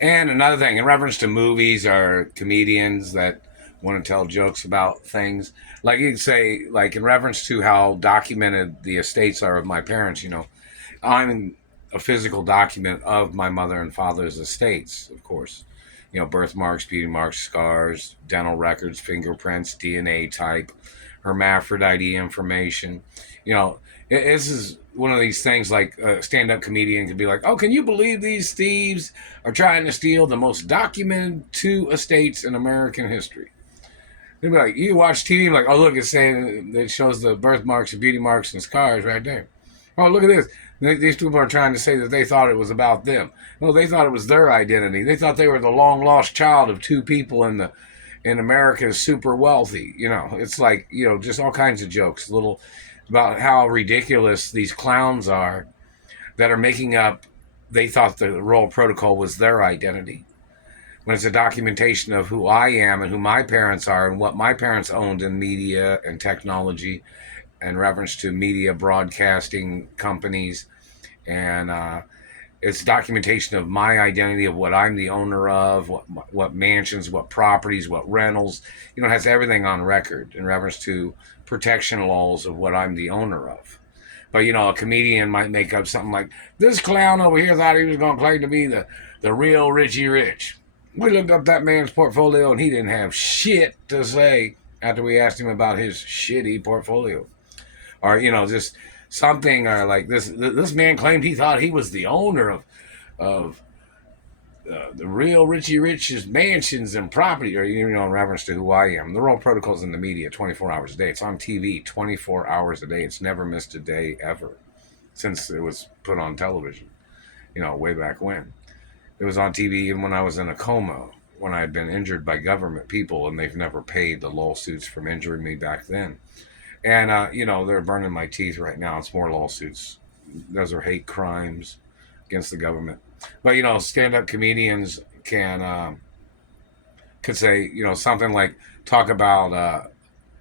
And another thing, in reference to movies or comedians that want to tell jokes about things, like you could say, like in reference to how documented the estates are of my parents, I'm a physical document of my mother and father's estates, of course. Birthmarks, beauty marks, scars, dental records, fingerprints, DNA type, hermaphrodite information. You know, this is one of these things like a stand up comedian could be like, oh, can you believe these thieves are trying to steal the most documented two estates in American history? They'd be like, you watch TV, like, oh, look, it's saying it shows the birthmarks and beauty marks and scars right there. Oh, look at this. These people are trying to say that they thought it was about them. No, they thought it was their identity. They thought they were the long lost child of two people in America is super wealthy. It's like, just all kinds of jokes, little about how ridiculous these clowns are that are making up. They thought the Royal Protocol was their identity when it's a documentation of who I am and who my parents are and what my parents owned in media and technology in reference to media broadcasting companies. And it's documentation of my identity of what I'm the owner of, what mansions, what properties, what rentals. It has everything on record in reference to protection laws of what I'm the owner of. But a comedian might make up something like, "This clown over here thought he was going to claim to be the real Richie Rich. We looked up that man's portfolio and he didn't have shit to say after we asked him about his shitty portfolio." Or just something, or like this man claimed he thought he was the owner of the real Richie Rich's mansions and property, or in reference to who I am. The Royal Protocol's in the media 24 hours a day. It's on TV 24 hours a day. It's never missed a day ever since it was put on television. Way back when it was on TV, even when I was in a coma, when I had been injured by government people, and they've never paid the lawsuits from injuring me back then. And they're burning my teeth right now. It's more lawsuits. Those are hate crimes against the government. But stand-up comedians could say something like, talk about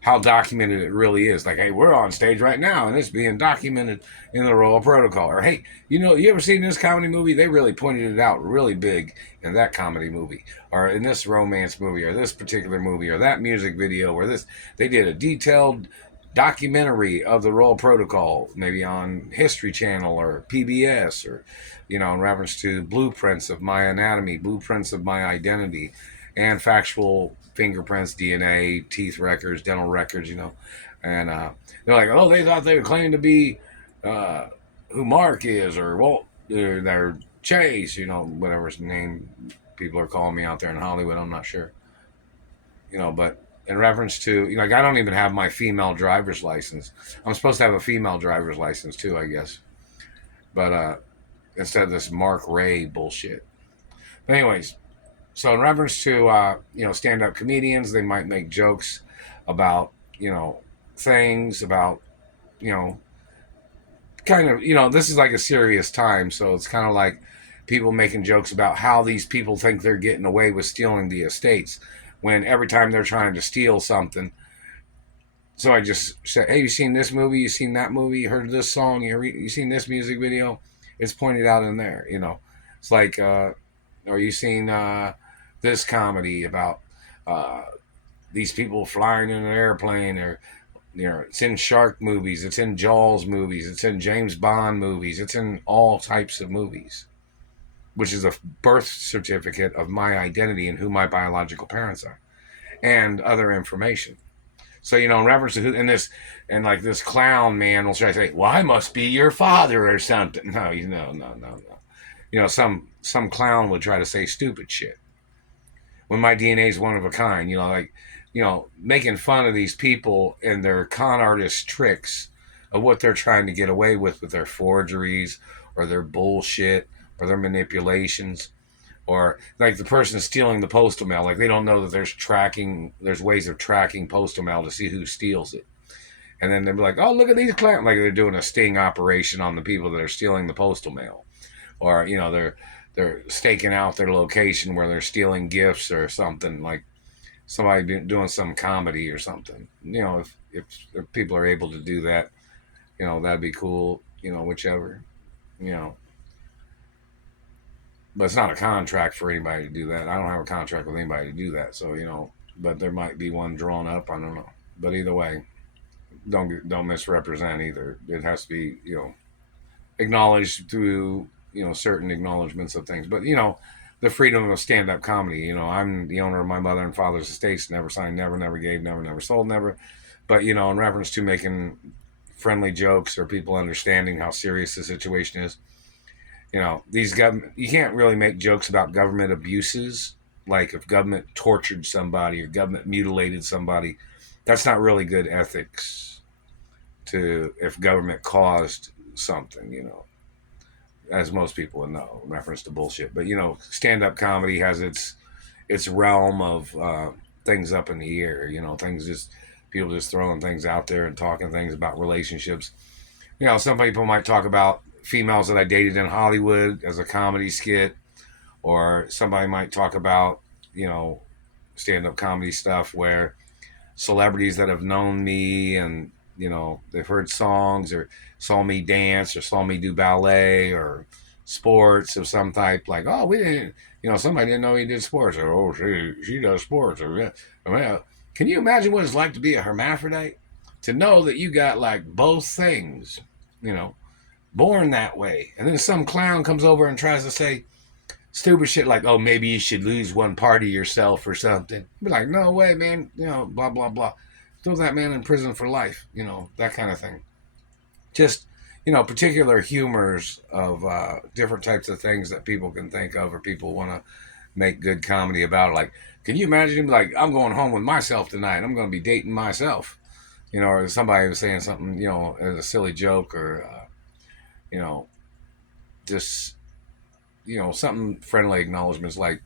how documented it really is. Like, hey, we're on stage right now, and it's being documented in the Royal Protocol. Or, hey, you ever seen this comedy movie? They really pointed it out really big in that comedy movie, or in this romance movie, or this particular movie, or that music video, or this. They did a detailed documentary of the Royal Protocol, maybe on History Channel or PBS, or in reference to blueprints of my anatomy, blueprints of my identity, and factual fingerprints, DNA, teeth records, dental records. And they're like, oh, they thought they would claim to be who Mark is, or Walt, or their Chase, whatever his name people are calling me out there in Hollywood. I'm not sure, but in reference to, like, I don't even have my female driver's license. I'm supposed to have a female driver's license too, I guess. But instead of this Mark Ray bullshit. But anyways, so in reference to stand-up comedians, they might make jokes about things about you know kind of this is like a serious time, so it's kind of like people making jokes about how these people think they're getting away with stealing the estates when every time they're trying to steal something. So I just said, hey, you seen this movie? You seen that movie? You heard this song? You seen this music video? It's pointed out in there. It's like, or you seen this comedy about uh, these people flying in an airplane, or it's in shark movies, it's in Jaws movies, it's in James Bond movies, it's in all types of movies, which is a birth certificate of my identity and who my biological parents are, and other information. So in reference to who, and like this clown man will try to say, "Well, I must be your father or something." No, no. Some clown would try to say stupid shit when my DNA is one of a kind. Like, making fun of these people and their con artist tricks of what they're trying to get away with their forgeries or their bullshit or their manipulations, or like the person stealing the postal mail. Like, they don't know that there's ways of tracking postal mail to see who steals it. And then they'll be like, oh, look at these clowns. Like they're doing a sting operation on the people that are stealing the postal mail. Or, they're staking out their location where they're stealing gifts or something, like somebody doing some comedy or something. If people are able to do that, that'd be cool, whichever, you know. but it's not a contract for anybody to do that. I don't have a contract with anybody to do that. So but there might be one drawn up. I don't know. But either way, don't misrepresent either. It has to be acknowledged through certain acknowledgments of things. But the freedom of stand up comedy. I'm the owner of my mother and father's estates. Never signed, never gave, never sold, never. But in reference to making friendly jokes or people understanding how serious the situation is. These government, you can't really make jokes about government abuses. Like if government tortured somebody or government mutilated somebody, that's not really good ethics. To if government caused something, as most people would know, in reference to bullshit. But stand-up comedy has its realm of things up in the air. Things just people just throwing things out there and talking things about relationships. Some people might talk about females that I dated in Hollywood as a comedy skit, or somebody might talk about stand-up comedy stuff where celebrities that have known me and they've heard songs or saw me dance or saw me do ballet or sports of some type, like, oh, we didn't somebody didn't know he did sports, or oh, she does sports, or yeah. I mean, can you imagine what it's like to be a hermaphrodite, to know that you got like both things, born that way, and then some clown comes over and tries to say stupid shit like, oh, maybe you should lose one part of yourself or something. Be like, no way, man. Blah blah blah. Throw that man in prison for life. That kind of thing. Just particular humors of different types of things that people can think of or people want to make good comedy about. Like, can you imagine him like, I'm going home with myself tonight. I'm going to be dating myself. Or somebody was saying something, as a silly joke, or just something friendly acknowledgments like,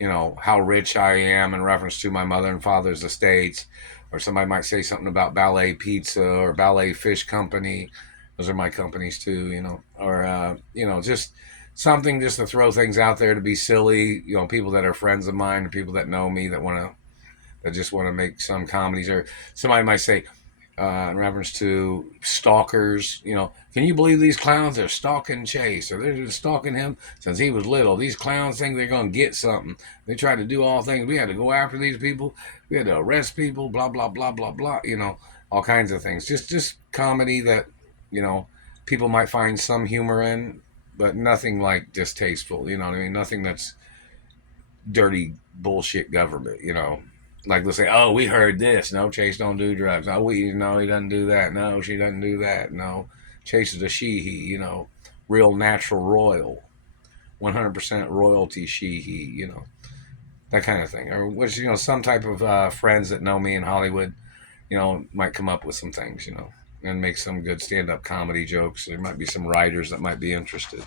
how rich I am in reference to my mother and father's estates, or somebody might say something about Ballet Pizza or Ballet Fish Company. Those are my companies too, or just something just to throw things out there to be silly. People that are friends of mine, or people that know me that just want to make some comedies, or somebody might say, in reference to stalkers, can you believe these clowns are stalking Chase, or they're just stalking him since he was little? These clowns think they're going to get something. They try to do all things. We had to go after these people. We had to arrest people, blah, blah, blah, blah, blah, all kinds of things. Just comedy that, people might find some humor in, but nothing like distasteful, what I mean? Nothing that's dirty bullshit government, Like they'll say, oh, we heard this. No, Chase don't do drugs. No, he doesn't do that. No, she doesn't do that. No, Chase is a he, real natural royal, 100% royalty he, that kind of thing. Or which, some type of friends that know me in Hollywood, might come up with some things, and make some good stand-up comedy jokes. There might be some writers that might be interested.